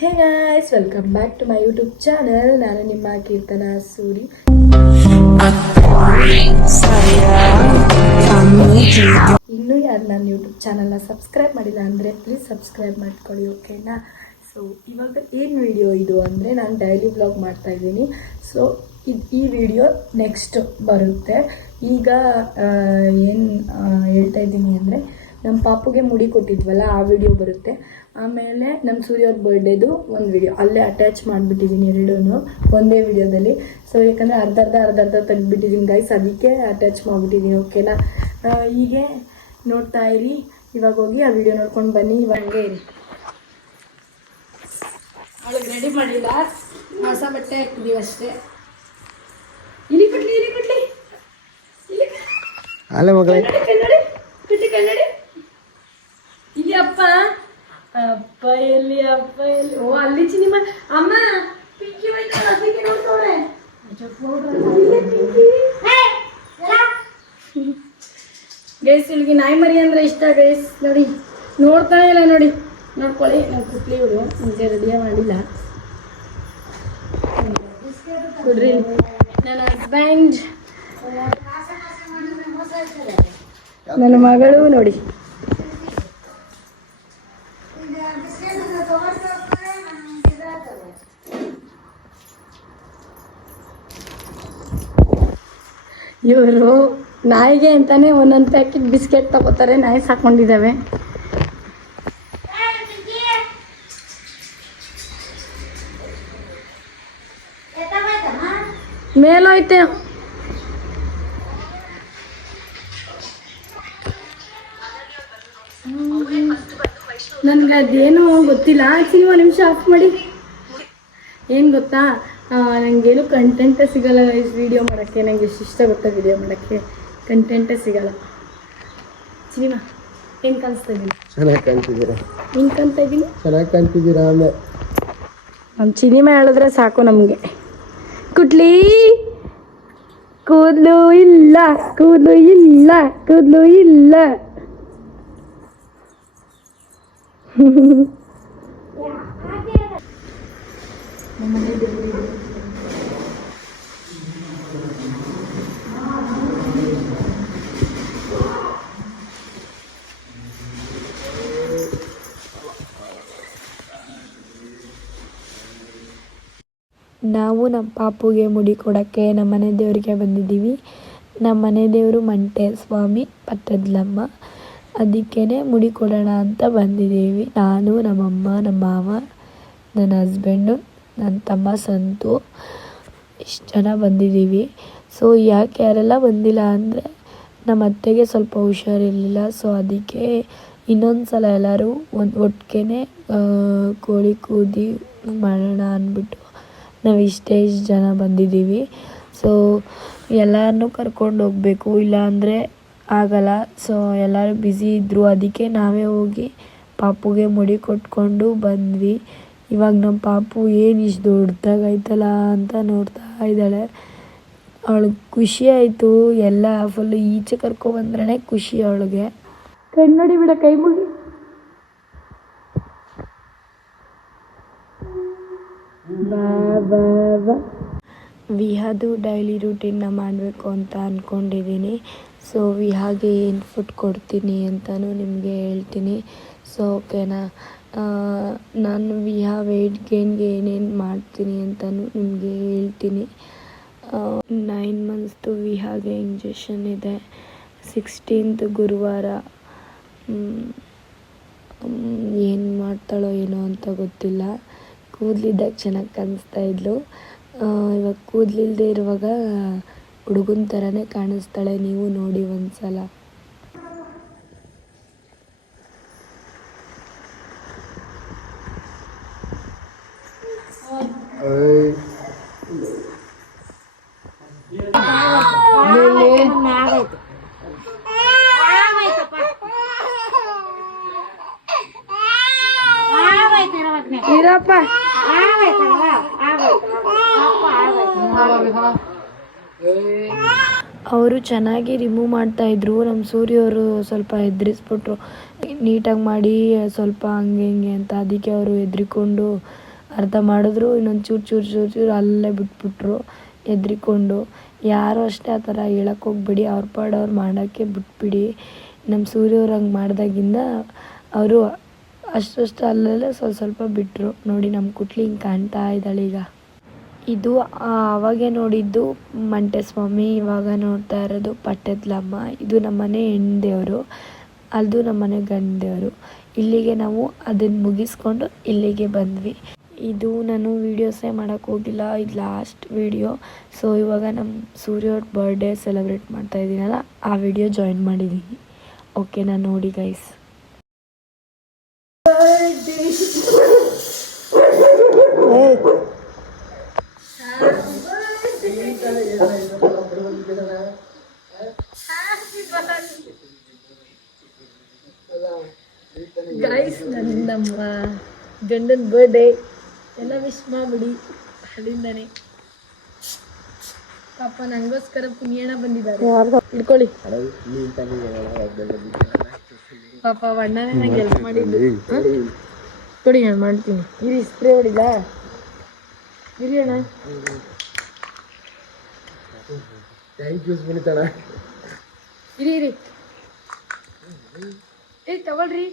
Hey guys, welcome back to my YouTube channel. ನಾನು ನಿಮ್ಮ ಕೀರ್ತನಾ ಸೂರಿ. ಇನ್ನೂ ಯಾರು ನನ್ನ ಯೂಟ್ಯೂಬ್ ಚಾನಲ್ನ ಸಬ್ಸ್ಕ್ರೈಬ್ ಮಾಡಿಲ್ಲ ಅಂದರೆ ಪ್ಲೀಸ್ ಸಬ್ಸ್ಕ್ರೈಬ್ ಮಾಡ್ಕೊಳ್ಳಿ, ಓಕೆನಾ? ಸೊ ಇವಾಗ ಏನು ವಿಡಿಯೋ ಇದು ಅಂದರೆ, ನಾನು ಡೈಲಿ ವ್ಲಾಗ್ ಮಾಡ್ತಾಯಿದ್ದೀನಿ. ಸೊ ಈ ವಿಡಿಯೋ ನೆಕ್ಸ್ಟ್ ಬರುತ್ತೆ. ಈಗ ಏನು ಹೇಳ್ತಾ ಇದ್ದೀನಿ ಅಂದರೆ, ನಮ್ಮ ಪಾಪುಗೆ ಮುಡಿ ಕೊಟ್ಟಿದ್ವಲ್ಲ, ಆ ವಿಡಿಯೋ ಬರುತ್ತೆ. ಆಮೇಲೆ ನಮ್ಮ ಸೂರ್ಯವ್ರ ಬರ್ಡೇದು ಒಂದು ವಿಡಿಯೋ ಅಲ್ಲೇ ಅಟ್ಯಾಚ್ ಮಾಡಿಬಿಟ್ಟಿದ್ದೀನಿ, ಎರಡೂ ಒಂದೇ ವಿಡಿಯೋದಲ್ಲಿ. ಸೊ ಯಾಕಂದರೆ ಅರ್ಧ ತೆಗೆದುಬಿಟ್ಟಿದ್ದೀನಿ ಗೈಸ್, ಅದಕ್ಕೆ ಅಟ್ಯಾಚ್ ಮಾಡಿಬಿಟ್ಟಿದ್ದೀನಿ, ಓಕೆನಾ? ಹೀಗೆ ನೋಡ್ತಾ ಇರಿ. ಇವಾಗ ಹೋಗಿ ಆ ವಿಡಿಯೋ ನೋಡ್ಕೊಂಡು ಬನ್ನಿ. ಇವಾಗೇ ಇರಿ. ಅವಳಿಗೆ ರೆಡಿ ಮಾಡಿಲ್ಲ, ಹೊಸ ಬಟ್ಟೆ ಹಾಕಿದ್ದೀವಿ ಅಷ್ಟೇ. ಇಲ್ಲಿ ಕೊಡ್ಲಿ ಅಲ್ಲ ಮಗಳೇ, ಕನ್ನಡಿ ಇಲ್ಲಿ. ಅಪ್ಪ ಎಲ್ಲಿ ಓ ಅಲ್ಲಿ ಚಿನಿಮ ಅಮ್ಮ ಪಿಂಕಿ ಹೋಯ್ತಾಳ, ಅದಕ್ಕೆ ನೋಡ್ತವ್ರೆ. ಗೈಸ್, ಇಲ್ಲಿಗೆ ನಾಯಿ ಮರಿ ಅಂದ್ರೆ ಇಷ್ಟ ಗೈಸ್. ನೋಡಿ, ನೋಡ್ತಾ ಇಲ್ಲ, ನೋಡಿ ನೋಡ್ಕೊಳ್ಳಿ. ನಾವು ಕುಟ್ಲಿ ಇವರು ಮುಂಚೆ ರೆಡಿಯೇ ಮಾಡಿಲ್ಲ. ಕೊಡ್ರಿ ನನ್ನ ಹಸ್ಬೆಂಡ್, ನನ್ನ ಮಗಳು. ನೋಡಿ, ಇವರು ನಾಯಿಗೆ ಅಂತಾನೆ ಒಂದೊಂದು ಪ್ಯಾಕೆಟ್ ಬಿಸ್ಕೆಟ್ ತಗೋತಾರೆ. ನಾಯಿ ಸಾಕೊಂಡಿದ್ದಾವೆ. ಮೇಲೋಯ್ತೆ. ನನ್ಗೆ ಅದೇನೋ ಗೊತ್ತಿಲ್ಲ. ಆಕ್ಚುಲಿ ಒಂದು ನಿಮಿಷ ಆಫ್ ಮಾಡಿ. ಏನು ಗೊತ್ತಾ, ನನಗೇನು ಕಂಟೆಂಟೇ ಸಿಗೋಲ್ಲ ಗೈಸ್ ವಿಡಿಯೋ ಮಾಡೋಕ್ಕೆ. ನನಗೆ ಎಷ್ಟು ಇಷ್ಟ ಗೊತ್ತಾ ವಿಡಿಯೋ ಮಾಡೋಕ್ಕೆ, ಕಂಟೆಂಟೇ ಸಿಗೋಲ್ಲ. ಸಿನಿಮಾ ಏನು ಕಾಣಿಸ್ತಾ ಇದ್ದೀನಿ? ಚೆನ್ನಾಗಿ ಕಾಣ್ತಿದ್ದೀರಾ. ಹಿಂಗೆ ಕಾಣ್ತಾ ಇದ್ದೀನಿ, ಚೆನ್ನಾಗಿ ಕಾಣ್ತಿದ್ದೀರಾ. ಆಮೇಲೆ ನಮ್ಮ ಸಿನಿಮಾ ಹೇಳಿದ್ರೆ ಸಾಕು ನಮಗೆ. ಕುಟ್ಲಿ ಕೂದಲು ಇಲ್ಲ, ಕೂದಲು ಇಲ್ಲ, ಕೂದಲು ಇಲ್ಲ. ನಾವು ನಮ್ಮ ಪಾಪುಗೆ ಮುಡಿ ಕೊಡೋಕ್ಕೆ ನಮ್ಮ ಮನೆ ದೇವರಿಗೆ ಬಂದಿದ್ದೀವಿ. ನಮ್ಮ ಮನೆ ದೇವರು ಮಂಟೆ ಸ್ವಾಮಿ ಪಟ್ಟದಲಮ್ಮ, ಅದಕ್ಕೇ ಮುಡಿ ಕೊಡೋಣ ಅಂತ ಬಂದಿದ್ದೀವಿ. ನಾನು, ನಮ್ಮಮ್ಮ, ನಮ್ಮ ಮಾವ, ನನ್ನ ಹಸ್ಬೆಂಡು, ನನ್ನ ತಮ್ಮ ಸಂತು, ಇಷ್ಟು ಜನ ಬಂದಿದ್ದೀವಿ. ಸೊ ಯಾಕೆ ಯಾರೆಲ್ಲ ಬಂದಿಲ್ಲ ಅಂದರೆ, ನಮ್ಮ ಅತ್ತೆಗೆ ಸ್ವಲ್ಪ ಹುಷಾರಿರಲಿಲ್ಲ. ಸೊ ಅದಕ್ಕೆ ಇನ್ನೊಂದು ಸಲ ಎಲ್ಲರೂ ಒಟ್ಟಿಗೆ ಕೋಳಿ ಕೂದಿ ಮಾಡೋಣ ಅಂದ್ಬಿಟ್ಟು ನಾವು ಇಷ್ಟು ಜನ ಬಂದಿದ್ದೀವಿ. ಸೊ ಎಲ್ಲರನ್ನೂ ಕರ್ಕೊಂಡು ಹೋಗಬೇಕು, ಇಲ್ಲಾಂದರೆ ಆಗಲ್ಲ. ಸೊ ಎಲ್ಲರೂ ಬ್ಯುಸಿ ಇದ್ದರು, ಅದಕ್ಕೆ ನಾವೇ ಹೋಗಿ ಪಾಪುಗೆ ಮುಡಿ ಕೊಟ್ಕೊಂಡು ಬಂದ್ವಿ. ಇವಾಗ ನಮ್ಮ ಪಾಪು ಏನು ಇಷ್ಟು ದೊಡ್ಡದಾಗೈತಲ್ಲ ಅಂತ ನೋಡ್ತಾ ಇದ್ದಾಳೆ. ಅವಳಿಗೆ ಖುಷಿ ಆಯಿತು. ಎಲ್ಲ ಫುಲ್ಲು ಈಚೆ ಕರ್ಕೊಬಂದ್ರೇ ಖುಷಿ ಅವಳಿಗೆ. ಕನ್ನಡಿ ಬಿಡ, ಕೈ ಮುಗಿ. ವಿಹಾದು ಡೈಲಿ ರೂಟೀನ್ನ ಮಾಡಬೇಕು ಅಂತ ಅಂದ್ಕೊಂಡಿದ್ದೀನಿ. ಸೊ ವಿಹಾಗೆ ಏನು ಫುಡ್ ಕೊಡ್ತೀನಿ ಅಂತಲೂ ನಿಮಗೆ ಹೇಳ್ತೀನಿ. ಸೊ ಓಕೆನಾ, ನಾನು ವಿಹಾ ವೆಯ್ಟ್ ಗೇನ್ಗೆ ಏನೇನು ಮಾಡ್ತೀನಿ ಅಂತಲೂ ನಿಮಗೆ ಹೇಳ್ತೀನಿ. 9 ಮಂತ್ಸ್ದು ವಿಹಾಗೆ ಇಂಜೆಕ್ಷನ್ ಇದೆ. 16th ಗುರುವಾರ ಏನು ಮಾಡ್ತಾಳೋ ಏನೋ ಅಂತ ಗೊತ್ತಿಲ್ಲ. ಕೂದಲಿದ್ದಾಗ ಚೆನ್ನಾಗಿ ಕಾಣಿಸ್ತಾ ಇದ್ಲು. ಇವಾಗ ಕೂದಲಿಲ್ಲದೆ ಇರುವಾಗ ಹುಡುಗನ ಥರನೇ ಕಾಣಿಸ್ತಾಳೆ. ನೀವು ನೋಡಿ ಒಂದು ಸಲ. ಇರಪ್ಪ, ಅವರು ಚೆನ್ನಾಗಿ ರಿಮೂವ್ ಮಾಡ್ತಾಯಿದ್ರು. ನಮ್ಮ ಸೂರ್ಯವರು ಸ್ವಲ್ಪ ಹೆದರಿಸ್ಬಿಟ್ರು, ನೀಟಾಗಿ ಮಾಡಿ ಸ್ವಲ್ಪ ಹಂಗೆ ಹಿಂಗೆ ಅಂತ. ಅದಕ್ಕೆ ಅವರು ಹೆದರಿಕೊಂಡು ಅರ್ಧ ಮಾಡಿದ್ರು ಇನ್ನೊಂದು ಚೂರು ಚೂರು ಚೂರು ಚೂರು ಅಲ್ಲೇ ಬಿಟ್ಬಿಟ್ರು ಹೆದ್ರಿಕೊಂಡು. ಯಾರು ಅಷ್ಟೇ ಆ ಥರ ಹೇಳಕ್ಕೆ ಹೋಗ್ಬೇಡಿ, ಅವ್ರ ಪಾಡು ಅವ್ರು ಮಾಡೋಕ್ಕೆ ಬಿಟ್ಬಿಡಿ. ನಮ್ಮ ಸೂರ್ಯವ್ರು ಹಂಗೆ ಮಾಡಿದಾಗಿಂದ ಅವರು ಅಷ್ಟಷ್ಟು ಅಲ್ಲಲ್ಲೇ ಸ್ವಲ್ಪ ಬಿಟ್ಟರು. ನೋಡಿ ನಮ್ಮ ಕುಟ್ಲಿ ಹಿಂಗೆ ಕಾಣ್ತಾ ಇದ್ದಾಳೆ ಈಗ. ಇದು ಆವಾಗೆ ನೋಡಿದ್ದು ಮಂಟೇಸ್ವಾಮಿ, ಇವಾಗ ನೋಡ್ತಾ ಇರೋದು ಪಟ್ಟದಲಮ್ಮ. ಇದು ನಮ್ಮನೆ ಹೆಣ್ದೇವರು, ಅದು ನಮ್ಮನೆ ಗಂಡದೇವರು. ಇಲ್ಲಿಗೆ ನಾವು ಅದನ್ನು ಮುಗಿಸ್ಕೊಂಡು ಇಲ್ಲಿಗೆ ಬಂದ್ವಿ. ಇದು ನಾನು ವೀಡಿಯೋಸೇ ಮಾಡೋಕ್ಕೆ ಹೋಗಿಲ್ಲ, ಇದು ಲಾಸ್ಟ್ ವೀಡಿಯೋ. ಸೊ ಇವಾಗ ನಮ್ಮ ಸೂರ್ಯವ್ರ ಬರ್ಡೇ ಸೆಲೆಬ್ರೇಟ್ ಮಾಡ್ತಾ ಇದ್ದೀನಲ್ಲ, ಆ ವಿಡಿಯೋ ಜಾಯಿನ್ ಮಾಡಿದ್ದೀನಿ. ಓಕೆನಾ, ನೋಡಿ ಗೈಸ್. ಗೈಸ್, ನಮ್ಮ ಗಂಡನ ಬರ್ಡೇ ಎಲ್ಲ ವಿಶ್ ಮಾಡಿಬಿಡಿ ಅಲ್ಲಿಂದನೇ. ಪಾಪ ನನಗೋಸ್ಕರ ಪುಣ್ಯಣ ಬಂದಿದ್ದಾರೆ, ಇಟ್ಕೊಳ್ಳಿ. ಪಾಪ ಅಣ್ಣನೇ ನಂಗೆ ಹೆಲ್ಪ್ ಮಾಡಿದ್ದು. ಕೊಡಿ, ನಾನು ಮಾಡ್ತೀನಿ. ಇರಿ, ಸ್ಪ್ರೇ ಹೊಡಿಲ್ಲ, ಇರಿ ಅಣ್ಣ. ಇರಿ ಇರಿ, ತಗೊಳ್ರಿ.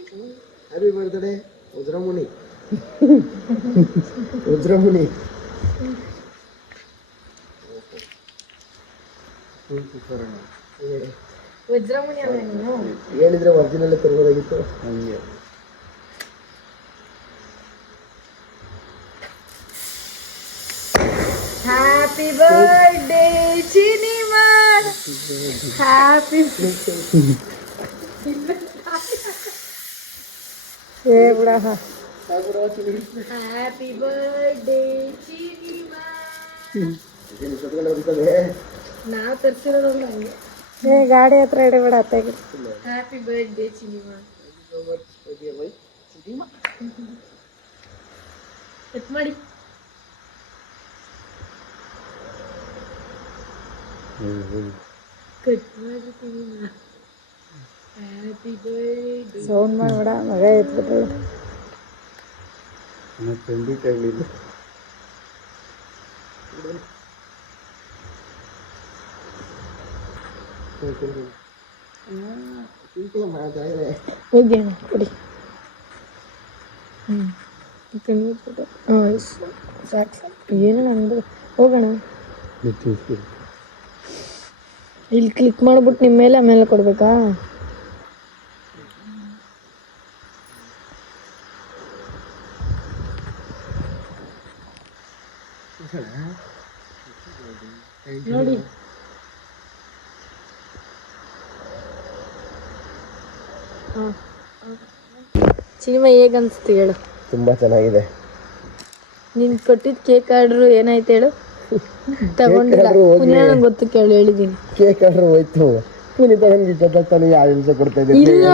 Happy birthday Vajramuni. ವಜ್ರಮುನಿ ವಜ್ರಮುನಿ ಅಲ್ಲ ನೀನು ಹೇಳಿದ್ರೆ ಒರಿಜಿನಲ್ ತರಬಹುದಾಗಿತ್ತು. ಹಂಗೆ happy birthday Chinima, happy happy birthday Chinima. ನಾವು ತರಿಸಿರೋದು ಹಂಗೆ. ಗಾಡಿ ಹತ್ರ ಇಡಬೇಡ ಅತ್ತಾಗಿ. Happy birthday Chinima. ಕಟ್ ಮಾಡಿ. ಕಟ್ ಮಾಡಿ ಚಿನಿಮಾ. Happy birthday. ಸೌಂಡ್ ಮಾಡಬೇಡ, ಮಗ ಎತ್ಬಿಟ್ಟು. ಖಂಡಿತ ಹೇಳಿಲ್ಲ. ಹೋಗಿ ಅಣ್ಣ ಕೊಡಿ. ಸಾಕು ಏನು ನಂದು. ಹೋಗೋಣ, ಇಲ್ಲಿ ಕ್ಲಿಕ್ ಮಾಡ್ಬಿಟ್ಟು ನಿಮ್ಮ ಮೇಲೆ ಆಮೇಲೆ ಕೊಡ್ಬೇಕಾ? ನೋಡಿ ಸಿನಿಮಾ ಹೇಗೆ ಅನಿಸ್ತು ಹೇಳು? ತುಂಬಾ ಚೆನ್ನಾಗಿದೆ. ನೀನು ಕೊಟ್ಟಿದ್ದು ಕೇಕ್ ಆರ್ಡ್ರು ಏನಾಯ್ತು ಹೇಳು? ತಗೊಂಡಿಲ್ಲ, ಪುಣ್ಯ ನಂಗೆ ಗೊತ್ತು, ಕೇಳಿ ಹೇಳಿದ್ದೀನಿ. ಕೇಕ್ ಆರ್ಡ್ರ್ ಹೋಯ್ತು, ಪುನೀತಾನೆ ಯಾವ ಹಿಂಸೆ ಕೊಡ್ತಾ ಇದ್ದೆ. ಇಲ್ಲ,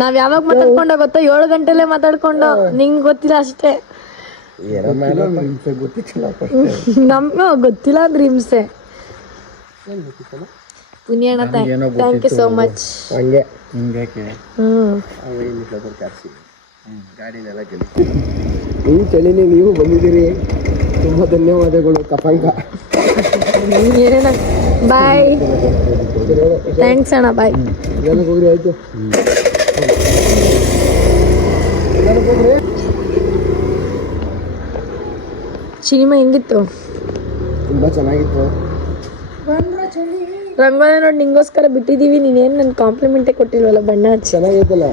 ನಾವ್ ಯಾವಾಗ ಮಾತಾಡ್ಕೊಂಡ ಗೊತ್ತಾ? 7 ಗಂಟೆಲೆ ಮಾತಾಡ್ಕೊಂಡು, ನಿಂಗೆ ಗೊತ್ತಿಲ್ಲ ಅಷ್ಟೇ. ನಮ್ಗೆ ಗೊತ್ತಿಲ್ಲ ಅಂದ್ರೆ ಹಿಂಸೆ. ಪುಣ್ಯಣ್ಣ, ಥ್ಯಾಂಕ್ ಯು ಸೋ ಮಚ್. ಹಂಗೆ ಹಿಂಗೆ ಗಾಡಿನೆಲ್ಲ ನೀವು ಚಳಿನಿ, ನೀವು ಬಂದಿದ್ದೀರಿ, ತುಂಬಾ ಧನ್ಯವಾದಗಳು. ಕಪಂಕ ಬಾಯ್, ಥ್ಯಾಂಕ್ಸ್ ಅಣ್ಣ, ಬಾಯ್. ಹೋಗ್ರಿ, ಆಯ್ತು. ಸಿನಿಮಾ ಹೆಂಗಿತ್ತು? ತುಂಬಾ ಚೆನ್ನಾಗಿತ್ತು. ರಂಗೋಲಿ ನೋಡಿ ನಿಂಗೋಸ್ಕರ ಬಿಟ್ಟಿದೀವಿ. ನೀನೇನು ನನ್ನ ಕಾಂಪ್ಲಿಮೆಂಟೇ ಕೊಟ್ಟಿಲ್ವಲ್ಲ, ಬಣ್ಣ ಹಚ್ಚಿ. ಚೆನ್ನಾಗೈತಲ್ಲ.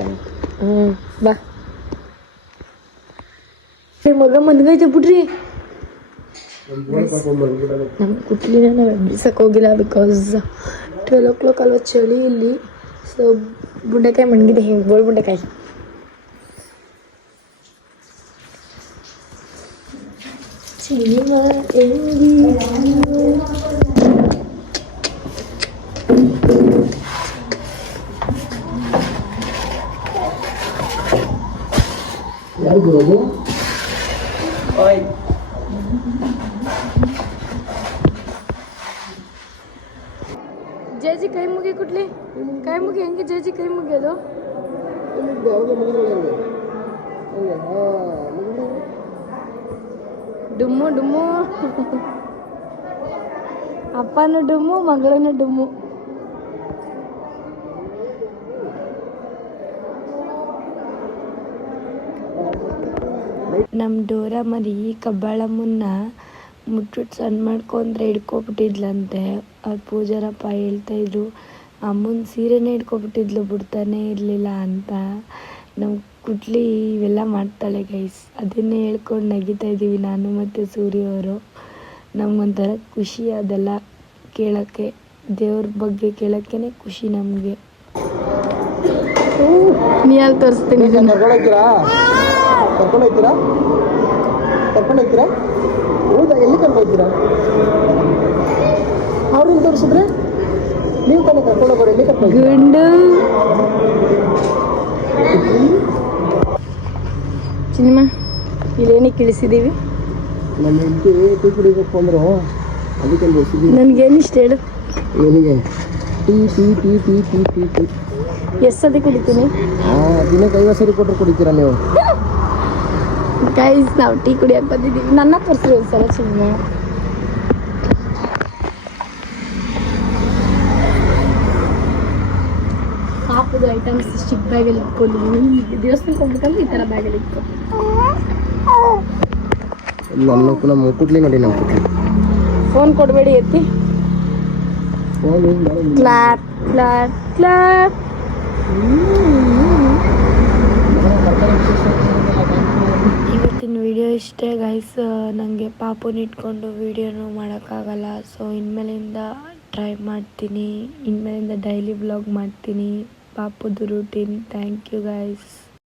ಬಾ. ಮಗ ಮನ್ಗೈತೆ ಬಿಡ್ರಿ. ನಮ್ಮ ಕುಟ್ಲಿನ ನಾವು ಎಬ್ಬಿಸಕ್ಕೆ ಹೋಗಿಲ್ಲ, ಬಿಕಾಸ್ 12 o'clock ಅಲ್ವ ಚಳಿ ಇಲ್ಲಿ. ಸೊ ಬುಂಡೆಕಾಯಿ ಮಣ್ಗಿದೆ, ಹಿಂಗೆ ಬೋಳ್ ಬುಂಡೆಕಾಯಿ. ಸಿನಿಮಾ ಯಾರು ಬರೋದು? ಜೇಜಿ ಕೈ ಮುಗಿ ಕುಟ್ಲಿ, ಕೈ ಮುಗಿ. ಹೆಂಗೆ ಜೇಜಿ ಕೈ ಮುಗಿಯೋದು? ಡುಮ್ಮು ಡುಮ್ಮು ಅಪ್ಪನೂ ಡುಮ್ಮು ಮಗಳೂ ಡುಮ್ಮು. ನಮ್ಮ ಡೋರ ಮರಿ ಕಬ್ಬಾಳಮ್ಮನ್ನ ಮುಟ್ಬಿಟ್ಟು ಸಣ್ಣ ಮಾಡ್ಕೊಂಡ್ರೆ ಹಿಡ್ಕೊಬಿಟ್ಟಿದ್ಲಂತೆ. ಅವ್ರು ಪೂಜಾರಪ್ಪ ಹೇಳ್ತಾಯಿದ್ರು ಅಮ್ಮನ ಸೀರೆನೇ ಹಿಡ್ಕೊಬಿಟ್ಟಿದ್ಲು, ಬಿಡ್ತಾನೆ ಇರಲಿಲ್ಲ ಅಂತ. ನಮ್ಮ ಕುಟ್ಲಿ ಇವೆಲ್ಲ ಮಾಡ್ತಾಳೆ ಗೈಸ್, ಅದನ್ನೇ ಹೇಳ್ಕೊಂಡು ನಗಿತಾ ಇದ್ದೀವಿ ನಾನು ಮತ್ತು ಸೂರ್ಯ ಅವರು. ನಮಗೊಂಥರ ಖುಷಿ ಅದೆಲ್ಲ ಕೇಳೋಕ್ಕೆ, ದೇವ್ರ ಬಗ್ಗೆ ಕೇಳೋಕ್ಕೇ ಖುಷಿ ನಮಗೆ. ನೀ ಅಲ್ಲಿ ತೋರಿಸ್ತೀನಿ ಕರ್ಕೊಂಡೋಗ್ತೀರಾ ಹೌದಾ? ಎಲ್ಲಿ ಕರ್ಕೊಂಡೋಗ್ತೀರಾ? ಅವ್ರನ್ನ ತೋರಿಸಿದ್ರೆ ನೀವು ತಾನೇ ಕರ್ಕೊಂಡೋಗೋರು, ಎಲ್ಲಿ ಕರ್ಕೊಂಡು ಗುಂಡು ಸಿನಿಮಾ ಇಲ್ಲೇನಕ್ಕೆ ಇಳಿಸಿದ್ದೀವಿ? ನಮ್ಮ ಹೆಂಡತಿ ಟೀ ಕುಡಿಬೇಕು ಅಂದರು, ಅದಕ್ಕೆ ಬೆಳೆಸಿದ್ದೀವಿ. ನನಗೇನು ಇಷ್ಟ ಹೇಳು? ಏನಿಗೆ? Tea tea tea tea tea tea tea ಎಷ್ಟು ಸತಿ ಕುಡಿತೀನಿ? ದಿನಕ್ಕೆ 50 ಸರಿ ಕೊಟ್ಟರು ಕುಡಿತೀರಾ ನೀವು? ಗೈಸ್ ನಾವು ಟೀ ಕುಡಿಯಕ್ಕೆ ಬಂದಿದ್ದೀವಿ. ನನ್ನ ತೋರಿಸ್ರಿ ಒಂದ್ಸಲ ಸಿನಿಮಾ. ಪಾಪದ ಐಟಮ್ಸ್ ಚಿಕ್ಕ ಬ್ಯಾಗಲ್ಲಿ ಇಟ್ಕೊಂಡಿದ್ದೀನಿ. ದೇವಸ್ಥಾನಕ್ಕೆ ಹೋಗ್ಬೇಕಂದ್ರೆ ಈ ಥರ ಬ್ಯಾಗಲ್ಲಿ ಇಟ್ಕೊಂಡು. ನಮ್ಮ ಕುಟ್ಲಿ ನೋಡಿ, ನಮ್ಮ ಕುಟ್ಲಿ ಫೋನ್ ಕೊಡಬೇಡಿ, ಎತ್ತಿ. Clap clap clap. ಇವತ್ತಿನ ವಿಡಿಯೋ ಇಷ್ಟೇ ಗೈಸ್. ನನಗೆ ಪಾಪುನ ಇಟ್ಕೊಂಡು ವಿಡಿಯೋನು ಮಾಡೋಕ್ಕಾಗಲ್ಲ. ಸೊ ಇನ್ಮೇಲಿಂದ ಟ್ರೈ ಮಾಡ್ತೀನಿ, ಇನ್ಮೇಲಿಂದ ಡೈಲಿ ವ್ಲಾಗ್ ಮಾಡ್ತೀನಿ ಪಾಪುದು ರೂಟೀನ್. Thank you guys.